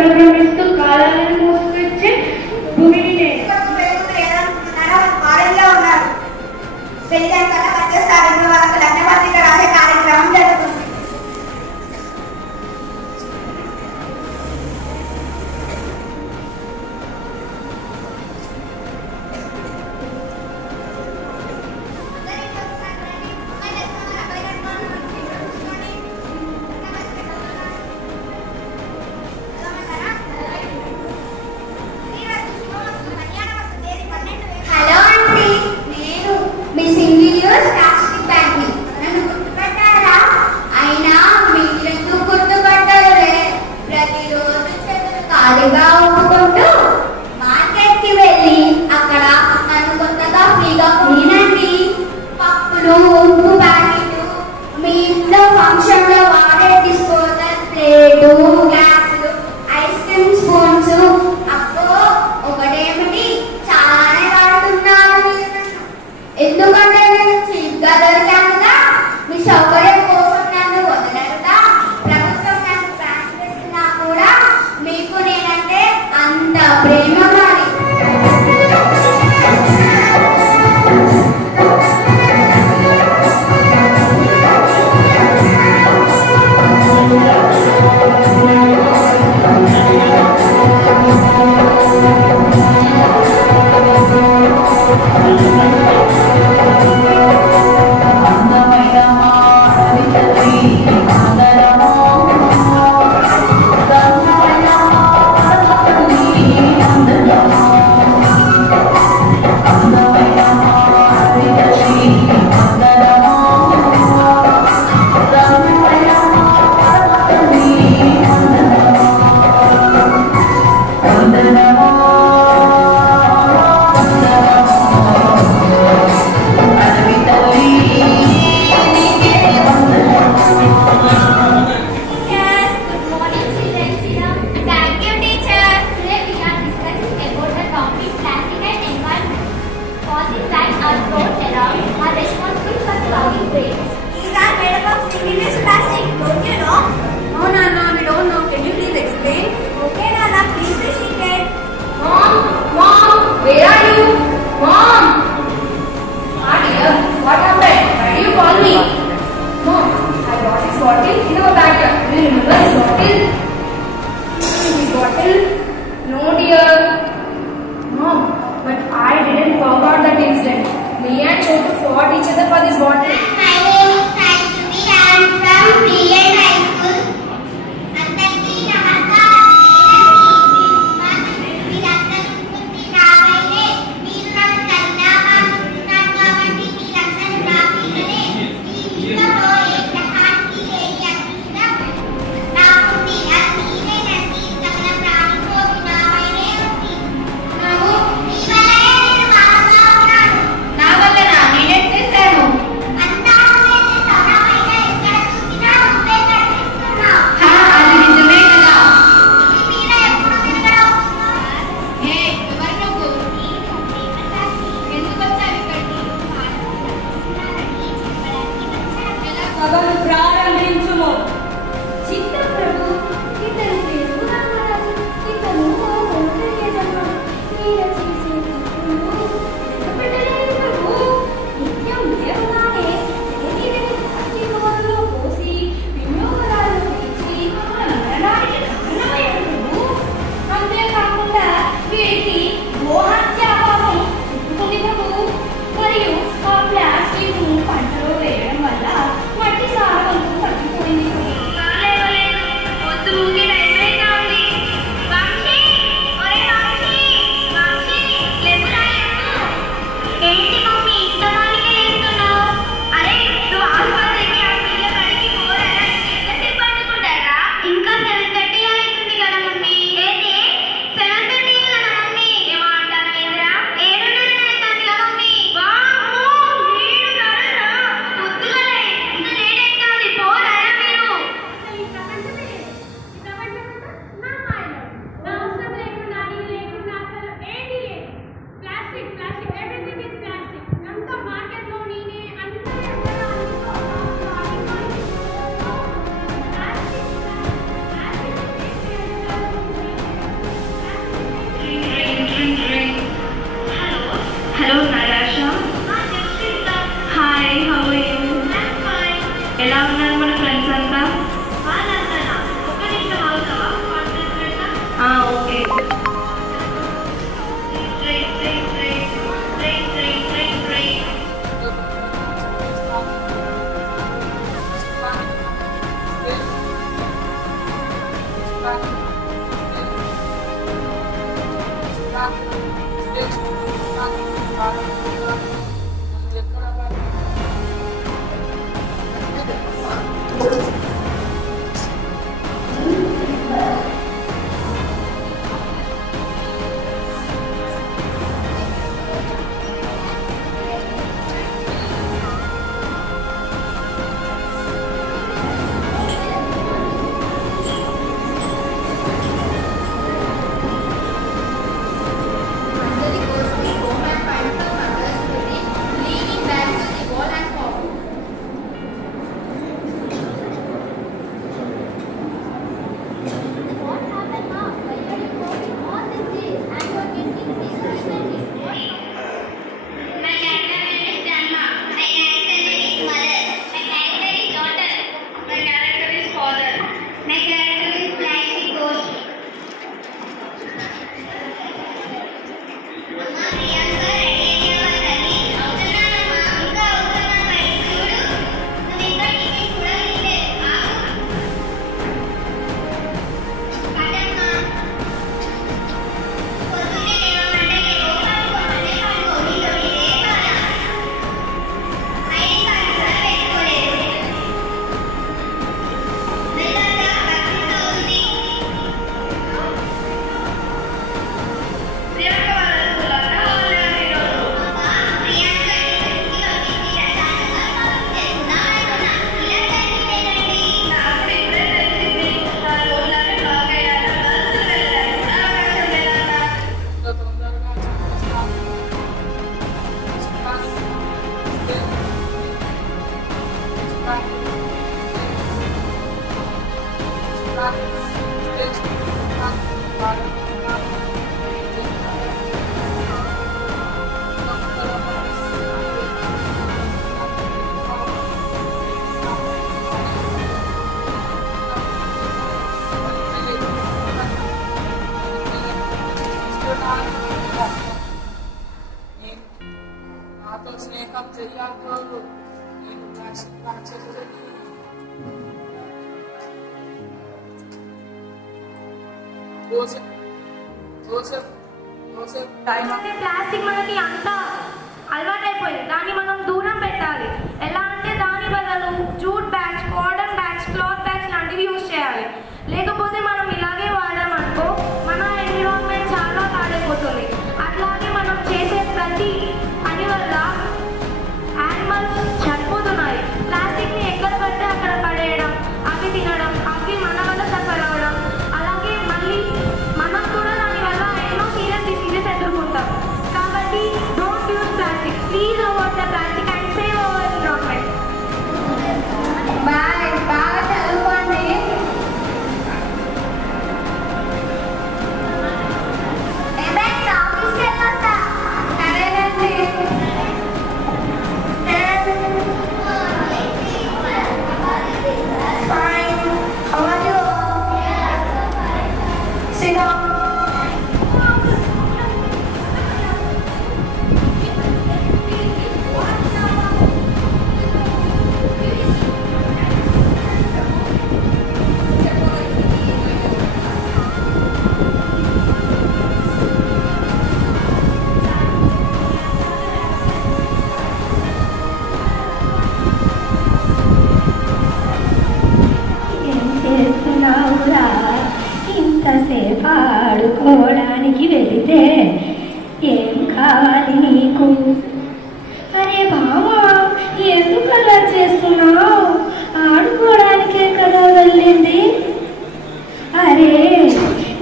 పరిభ్రమిస్తూ కాలాలను మోసుకొచ్చే భూమిని కార్యక్రమం జరుగుతుంది. నాతో స్నేహం చెయ్యాలి. ప్లాస్టిక్ మనకి అంతా అలవాటైపోయింది. దాన్ని మనం దూరం పెట్టాలి. ఎలా అంటే దాని బదులు jute bags, cotton bags, cloth bags లాంటివి యూజ్ చేయాలి. లేకపోతే మనం ఇలాగే వాడామనుకో మన ఎన్విరాన్మెంట్ చాలా పాడైపోతుంది. అట్లాగే మనం చేసే ప్రతి పని వల్ల యానిమల్స్ చనిపోతున్నాయి. ప్లాస్టిక్ని ఎక్కడ పడితే అక్కడ పడేయడం, అవి తినడం, అవి మన వల్ల సఫర్ అవ్వడం, అలాగే మళ్ళీ మనం కూడా దాని వల్ల ఎన్నో సీరియస్ డిసీజెస్ ఎదుర్కొంటాం. కాబట్టి don't use plastic. Please avoid the plastic and save our environment. బాగా చదువుకోండి. సరేనండి. Fine. How are you? Sit down. ఇంతసేపు ఆడుకోవడానికి వెళితే ఏం కావాలి నీకు? అరే బావా, ఎందుకు అలా చేస్తున్నావు? ఆడుకోవడానికే కదా వెళ్ళింది. అరే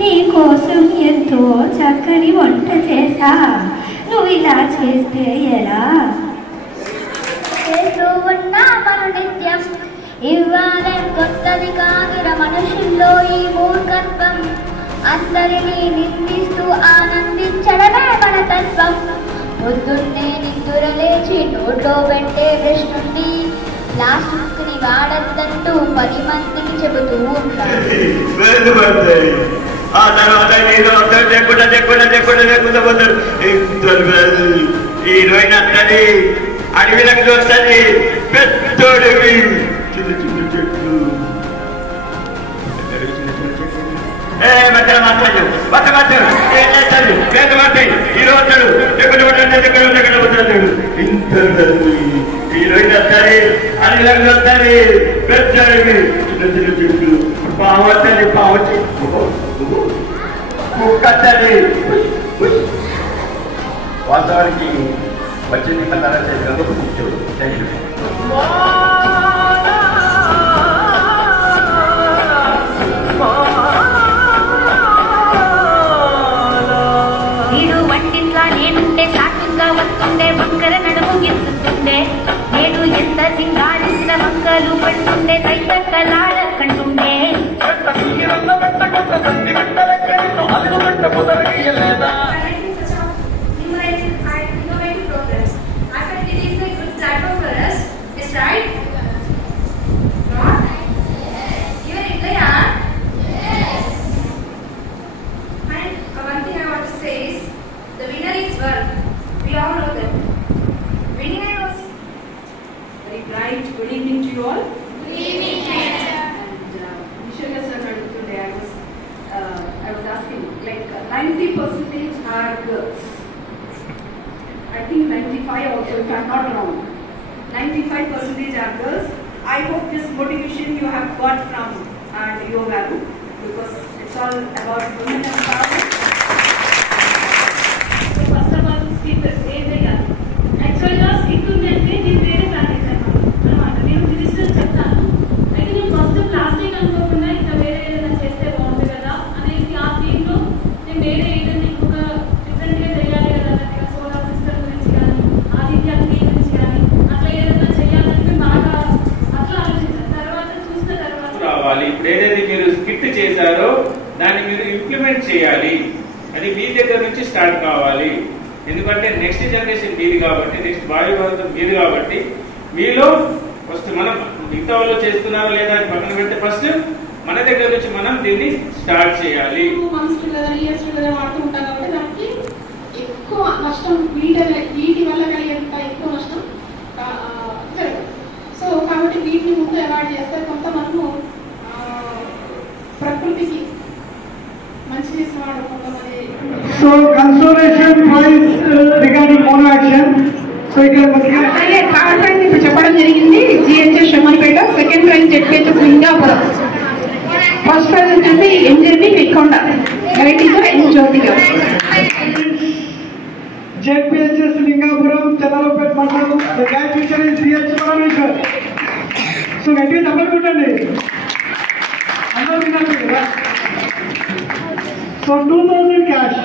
నీకోసం ఎంతో చక్కని వంట చేశా. నువ్వు ఇలా చేస్తే ఎలా? చేస్తూ ఉన్నా మన నిత్యం ఇవ్వాలే కొత్తది కాదుర మనుషుల్లో ఈ మూర్ఖత్వం. అందరినీ నిందిస్తూ ఆనందించడమే మన తత్వం. పొద్దున్నే నిద్ర లేచి నోట్లో పెట్టే బ్రష్ నుండి ప్లాస్టిక్ని వాడద్దంటూ 10 మందికి చెబుతూ ఉంటారు. అడవిలకు చూస్తుంది పెద్దోడివి చిన్న చిన్న చెట్లు మధ్యలో మాట్లాడు ఏం చేస్తుంది పేద పడతాయి. ఈ హీరో వస్తాడు, ఎక్కడ వస్తాడు, ఇంత హీరోయిన్ వస్తుంది, అనిలంగా వస్తుంది, పెద్ద చిన్న చిన్న చెట్లు, పాము వస్తుంది, పాము వచ్చి వస్తుంది. వాస్తవానికి వచ్చింది కథ కూర్చోడు. Thank you. వీడు వంటింట్లా నేనుంటే సాకుగా వస్తుండే, వంకర నడుము ఎత్తుండే, నేడు ఎంత సింగారించిన వంకలు పడుతుండే, తైతక్కలాడకంటుండే. Good evening to you all. Good evening, Vishaka sir today I was asking, like 90% are girls. I think 95 also, if I'm not wrong. 95% are girls. I hope this motivation you have got from your value, because it's all about women empowerment. So first of all, skip it. Actually, the skip ఉంది అంటే నేను వేరే practice అన్నమాట. నేను digital చెప్తాను, అయితే నేను first plastic అనుకోకుండా ఇంకా వేరే ఏదైనా చేస్తే బాగుంటుంది కదా అనేది ఆ థీమ్లో నేను వేరే ఏదైనా ఇంకొక డిఫరెంట్గా చేయాలి కదా అన్నట్టుగా సోలార్ సిస్టమ్ గురించి కానీ ఆదిత్య గురించి కానీ అట్లా ఏదైనా చేయాలని బాగా అట్లా ఆలోచించాను. తర్వాత చూసిన తర్వాత రావాలి. ఇప్పుడు ఏదైతే మీరు స్కిట్ చేశారో దాన్ని మీరు ఇంప్లిమెంట్ చేయాలి. అది మీ దగ్గర నుంచి స్టార్ట్ కావాలి. ఎందుకంటే నెక్స్ట్ జనరేషన్ మీది కాబట్టి, నెక్స్ట్ భావిభారతం మీది కాబట్టి, మీలో ఫస్ట్ మనం మిగతా వాళ్ళు చేస్తున్నారా లేదా అని పక్కన పెడితే ఫస్ట్ మన దగ్గర నుంచి మనం దీన్ని స్టార్ట్ చేయాలి. వాడుతుంటాం కాబట్టి దానికి ఎక్కువ నష్టం వీటి వల్ల కలిగేంత ఎక్కువ నష్టం జరగదు. సో కాబట్టి వీటిని ముందు అవాయిడ్ చేస్తే కొంత మనము ప్రకృతికి మంచి చేసిన వాడు కొంతమంది. So consolation prize regarding mono action. So ఇక్కడ అలాగే థర్డ్ ప్రైజ్ ఇప్పుడు చెప్పడం జరిగింది GHS Shamanpet, second prize ZPHS Lingapuram, first prize వచ్చేసి MJP Nekkonda, writing M Jyothi garu. JPHS Lingapuram, Chandrapeta మండలం. The guy teacher is CH Parameshwar. So గట్టిగా తప్పని కొట్టండి, అందరూ వినాలి కదా. So 2000 cash.